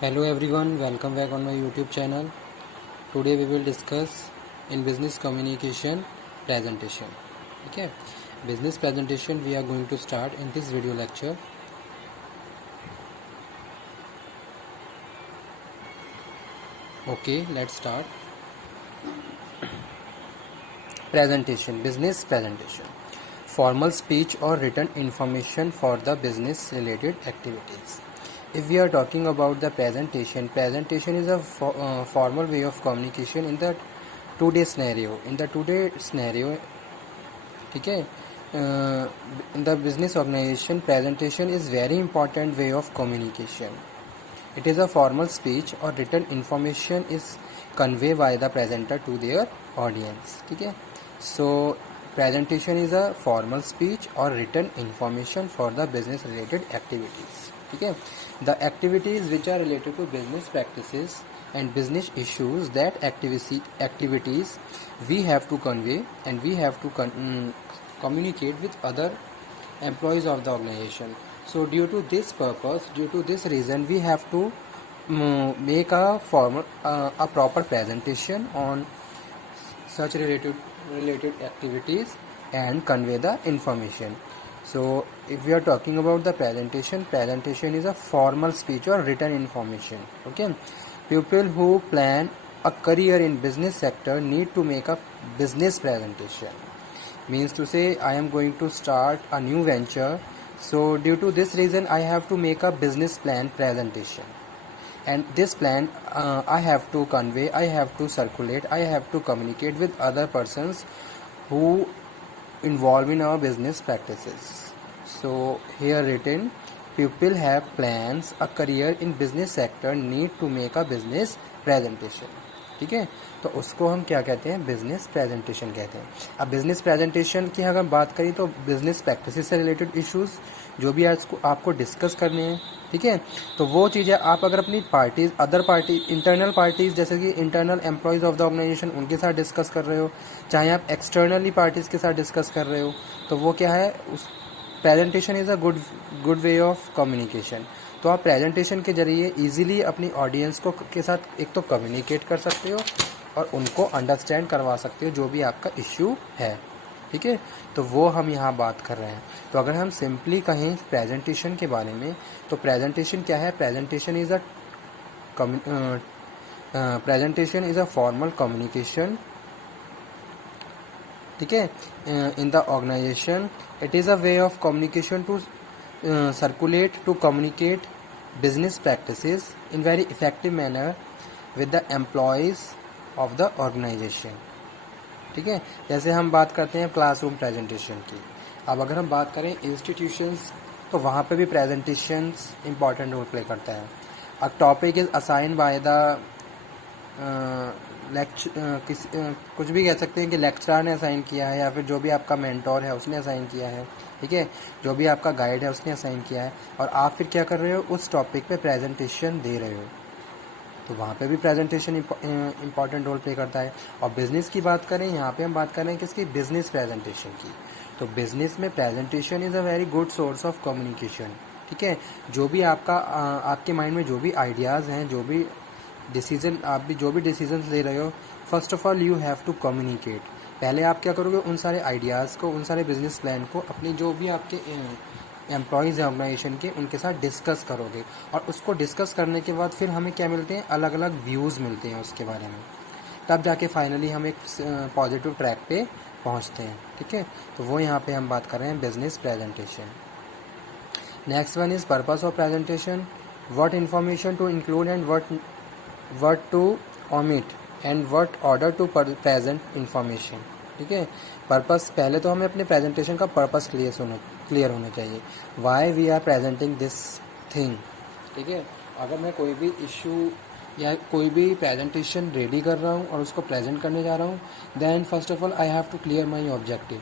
Hello everyone, welcome back on my YouTube channel. Today we will discuss in business communication presentation. Okay, business presentation we are going to start in this video lecture. Okay, let's start. Presentation, business presentation, formal speech or written information for the business related activities. If we are talking about the presentation is a formal way of communication in the today scenario. ठीक है, in the business organization, presentation is very important way of communication. It is a formal speech or written information is conveyed by the presenter to their audience. ठीक है, so presentation is a formal speech or written information for the business related activities. ठीक है, the activities which are related to business practices and business issues, that activities we have to convey and we have to communicate with other employees of the organization. So due to this purpose, due to this reason, we have to make a proper presentation on such related activities and convey the information. So if we are talking about the presentation is a formal speech or written information. Okay, people who plan a career in business sector need to make a business presentation. Means to say, I am going to start a new venture, so due to this reason I have to make a business plan presentation, and this plan I have to convey, I have to circulate, I have to communicate with other persons who involve in our business practices. So here written, people have plans a career in business sector need to make a business presentation. ठीक है, तो उसको हम क्या कहते हैं, business presentation कहते हैं. अब बिजनेस प्रेजेंटेशन की अगर बात करें तो बिजनेस प्रैक्टिसेस से रिलेटेड इश्यूज जो भी आपको डिस्कस करने हैं. ठीक है, तो वो चीज़ें आप अगर अपनी parties, other party, internal parties जैसे कि internal employees of the organisation उनके साथ डिस्कस कर रहे हो, चाहे आप एक्सटर्नली पार्टीज़ के साथ डिस्कस कर रहे हो, तो वो क्या है, उस presentation is a good way of communication. तो आप प्रेजेंटेशन के जरिए इजीली अपनी ऑडियंस को के साथ एक तो कम्युनिकेट कर सकते हो और उनको अंडरस्टैंड करवा सकते हो जो भी आपका इश्यू है. ठीक है, तो वो हम यहाँ बात कर रहे हैं. तो अगर हम सिंपली कहें प्रेजेंटेशन के बारे में, तो प्रेजेंटेशन क्या है, presentation is a formal communication. ठीक है, in the organisation it is a way of communication to circulate to communicate business practices in very effective manner with the employees of the organization. ठीक है, जैसे हम बात करते हैं क्लासरूम प्रेजेंटेशन की. अब अगर हम बात करें इंस्टीट्यूशंस, तो वहाँ पे भी प्रेजेंटेशंस इंपॉर्टेंट रोल प्ले करता है. A topic is assign by the कुछ भी कह सकते हैं कि लेक्चरर ने असाइन किया है, या फिर जो भी आपका मेंटोर है उसने असाइन किया है. ठीक है, जो भी आपका गाइड है उसने असाइन किया है, और आप फिर क्या कर रहे हो, उस टॉपिक पे प्रेजेंटेशन दे रहे हो, तो वहाँ पे भी प्रेजेंटेशन इंपॉर्टेंट रोल प्ले करता है. और बिजनेस की बात करें, यहाँ पे हम बात कर रहे हैं किसकी, बिजनेस प्रेजेंटेशन की. तो बिजनेस में presentation is a very good source of communication. ठीक है, जो भी आपके माइंड में जो भी आइडियाज़ हैं, जो भी डिसीजन ले रहे हो, first of all you have to communicate. पहले आप क्या करोगे, उन सारे आइडियाज़ को, उन सारे बिजनेस प्लान को अपनी जो भी आपके एम्प्लॉयज़ हैं ऑर्गेनाइजेशन के, उनके साथ डिस्कस करोगे. और उसको डिस्कस करने के बाद फिर हमें क्या मिलते हैं, अलग अलग व्यूज़ मिलते हैं उसके बारे में. तब जाके फाइनली हम एक पॉजिटिव ट्रैक पे पहुंचते हैं. ठीक है, तो वो यहाँ पे हम बात कर रहे हैं business presentation. Next one is purpose of presentation. What information to include and what to omit and what order to present information. ठीक है, पर्पस, पहले तो हमें अपने प्रेजेंटेशन का पर्पस क्लियर होना चाहिए. Why we are presenting this thing. ठीक है, अगर मैं कोई भी इशू या कोई भी प्रेजेंटेशन रेडी कर रहा हूँ और उसको प्रेजेंट करने जा रहा हूँ, then first of all I have to clear my objective.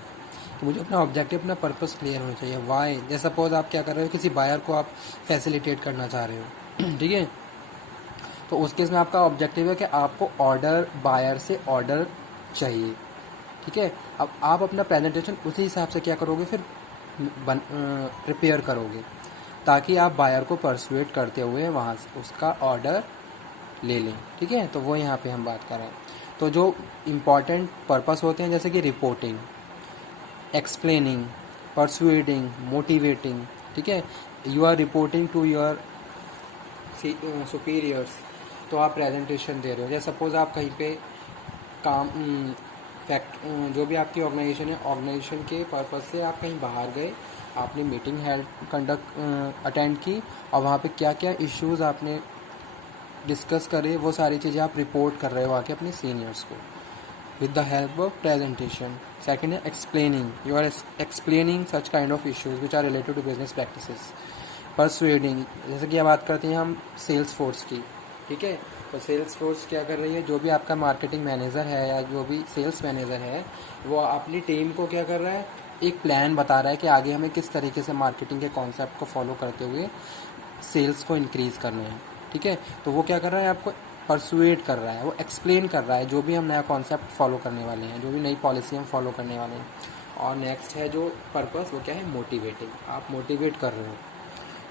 तो मुझे अपना ऑब्जेक्टिव, अपना पर्पस क्लियर होना चाहिए. वाई, जैसे सपोज आप क्या कर रहे हो, किसी बायर को आप फैसिलिटेट करना चाह रहे हो. ठीक है, तो उस केस में आपका ऑब्जेक्टिव है कि आपको ऑर्डर, बायर से ऑर्डर चाहिए. ठीक है, अब आप अपना प्रेजेंटेशन उसी हिसाब से क्या करोगे, फिर प्रिपेयर करोगे. ताकि आप बायर को परसुएट करते हुए वहाँ से उसका ऑर्डर ले लें। ठीक है, तो वो यहाँ पे हम बात कर रहे हैं। तो जो इम्पॉर्टेंट पर्पस होते हैं जैसे कि रिपोर्टिंग, एक्सप्लेनिंग, परसुएडिंग, मोटिवेटिंग। ठीक है, you are reporting to your superiors, तो आप प्रेजेंटेशन दे रहे हो। या सपोज आप कहीं पे काम जो भी आपकी ऑर्गेनाइजेशन है, ऑर्गेनाइजेशन के पर्पज से आप कहीं बाहर गए, आपने मीटिंग अटेंड की और वहाँ पे क्या क्या इश्यूज आपने डिस्कस करे, वो सारी चीज़ें आप रिपोर्ट कर रहे हो आके अपने सीनियर्स को with the help of presentation. Second है explaining. You are explaining such kind of issues which are related to business practices. Persuading, जैसे कि अब बात करते हैं हम सेल्स फोर्स की। ठीक है, तो सेल्स फोर्स क्या कर रही है, जो भी आपका मार्केटिंग मैनेजर है या जो भी सेल्स मैनेजर है, वो अपनी टीम को क्या कर रहा है, एक प्लान बता रहा है कि आगे हमें किस तरीके से मार्केटिंग के कॉन्सेप्ट को फॉलो करते हुए सेल्स को इंक्रीज़ करना है। ठीक है, तो वो क्या कर रहा है, आपको परसुएट कर रहा है, वो एक्सप्लेन कर रहा है जो भी हम नया कॉन्सेप्ट फॉलो करने वाले हैं, जो भी नई पॉलिसी हम फॉलो करने वाले हैं। और नेक्स्ट है जो पर्पस, वो क्या है, मोटिवेटिंग, आप मोटिवेट कर रहे हो।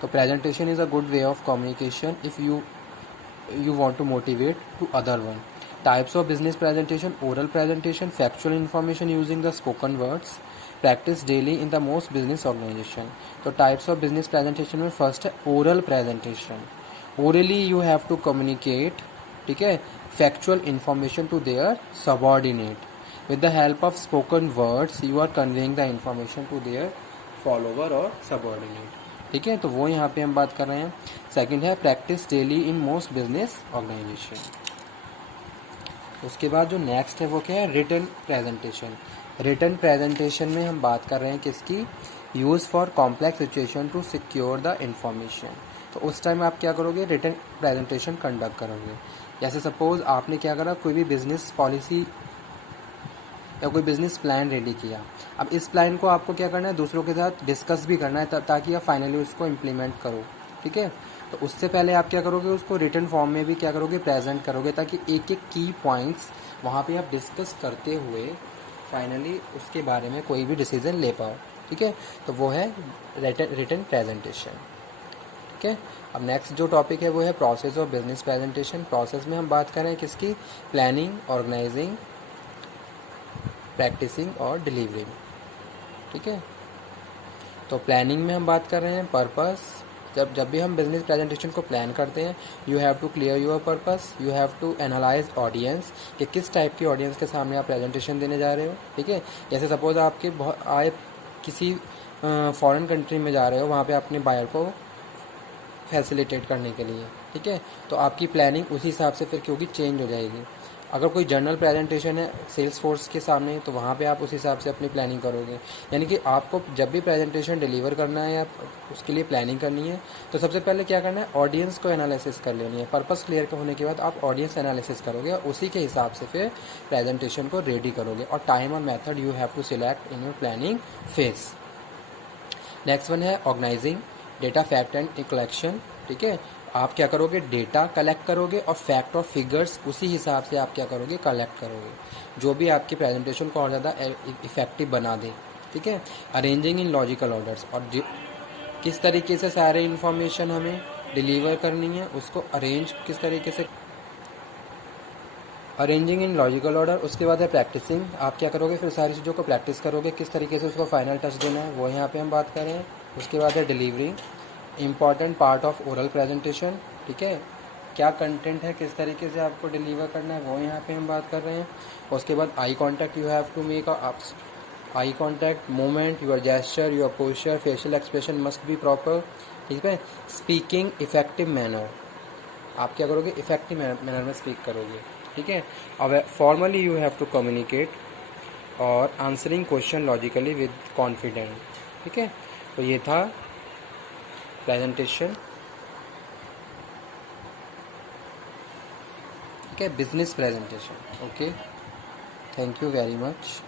तो presentation is a good way of communication if you want to motivate to other one. Types of business presentation: oral presentation, factual information using the spoken words, practice daily in the most business organization. तो types of business presentation में first है oral presentation. Orally you have to communicate, ठीक है, factual information to their subordinate. With the help of spoken words you are conveying the information to their follower or subordinate. ठीक है, तो वो यहाँ पे हम बात कर रहे हैं। सेकंड है practice daily in most business organisation. उसके बाद जो नेक्स्ट है वो क्या है, रिटन प्रेजेंटेशन। रिटन प्रेजेंटेशन में हम बात कर रहे हैं किसकी, use for complex situation to secure the information. तो उस टाइम आप क्या करोगे, रिटन प्रेजेंटेशन कंडक्ट करोगे। जैसे सपोज आपने क्या करा, कोई भी बिजनेस पॉलिसी या कोई बिजनेस प्लान रेडी किया। अब इस प्लान को आपको क्या करना है, दूसरों के साथ डिस्कस भी करना है ताकि आप फाइनली उसको इम्प्लीमेंट करो। ठीक है, तो उससे पहले आप क्या करोगे, उसको रिटन फॉर्म में भी क्या करोगे, प्रेजेंट करोगे, ताकि एक एक की पॉइंट्स वहाँ पे आप डिस्कस करते हुए फाइनली उसके बारे में कोई भी डिसीजन ले पाओ। ठीक है, तो वो है रिटन प्रेजेंटेशन। ठीक है, अब नेक्स्ट जो टॉपिक है वो है process of business presentation. Process में हम बात कर रहे हैं किसकी, प्लानिंग, ऑर्गेनाइजिंग, प्रैक्टिसिंग और डिलीवरिंग। ठीक है, तो प्लानिंग में हम बात कर रहे हैं पर्पस। जब भी हम बिजनेस प्रेजेंटेशन को प्लान करते हैं, you have to clear your purpose, you have to analyze audience, कि किस टाइप की ऑडियंस के सामने आप प्रेजेंटेशन देने जा रहे हो। ठीक है, जैसे सपोज आपके आप किसी फॉरेन कंट्री में जा रहे हो, वहाँ पे अपने बायर को फैसिलिटेट करने के लिए। ठीक है, तो आपकी प्लानिंग उसी हिसाब से फिर क्योंकि चेंज हो जाएगी। अगर कोई जनरल प्रेजेंटेशन है सेल्स फोर्स के सामने, तो वहाँ पे आप उस हिसाब से अपनी प्लानिंग करोगे। यानी कि आपको जब भी प्रेजेंटेशन डिलीवर करना है या उसके लिए प्लानिंग करनी है, तो सबसे पहले क्या करना है, ऑडियंस को एनालिसिस कर लेनी है। पर्पस क्लियर होने के बाद आप ऑडियंस एनालिसिस करोगे और उसी के हिसाब से फिर प्रेजेंटेशन को रेडी करोगे। और टाइम और method you have to select in your planning phase. Next one है organising, data, fact and collection. ठीक है, आप क्या करोगे, डेटा कलेक्ट करोगे और फैक्ट और फिगर्स उसी हिसाब से आप क्या करोगे, कलेक्ट करोगे, जो भी आपकी प्रेजेंटेशन को और ज़्यादा इफेक्टिव बना दे। ठीक है, अरेंजिंग इन लॉजिकल ऑर्डर्स, और किस तरीके से सारे इन्फॉर्मेशन हमें डिलीवर करनी है, उसको अरेंज किस तरीके से, अरेंजिंग इन लॉजिकल ऑर्डर। उसके बाद है प्रैक्टिसिंग, आप क्या करोगे, फिर सारी चीज़ों को प्रैक्टिस करोगे, किस तरीके से उसको फाइनल टच देना है, वो यहाँ पे हम बात कर रहे हैं। उसके बाद है delivery, important part of oral presentation. ठीक है, क्या कंटेंट है, किस तरीके से आपको डिलीवर करना है, वो यहाँ पे हम बात कर रहे हैं। उसके बाद eye contact, you have to make eye contact, moment, your gesture, your posture, facial expression must be proper. ठीक है, स्पीकिंग इफेक्टिव मैनर, आप क्या करोगे, इफेक्टिव मैनर में स्पीक करोगे। ठीक है, अब formally you have to communicate और answering question logically with confident. ठीक है, तो ये था प्रेजेंटेशन। ठीक है, business presentation. Okay, thank you very much.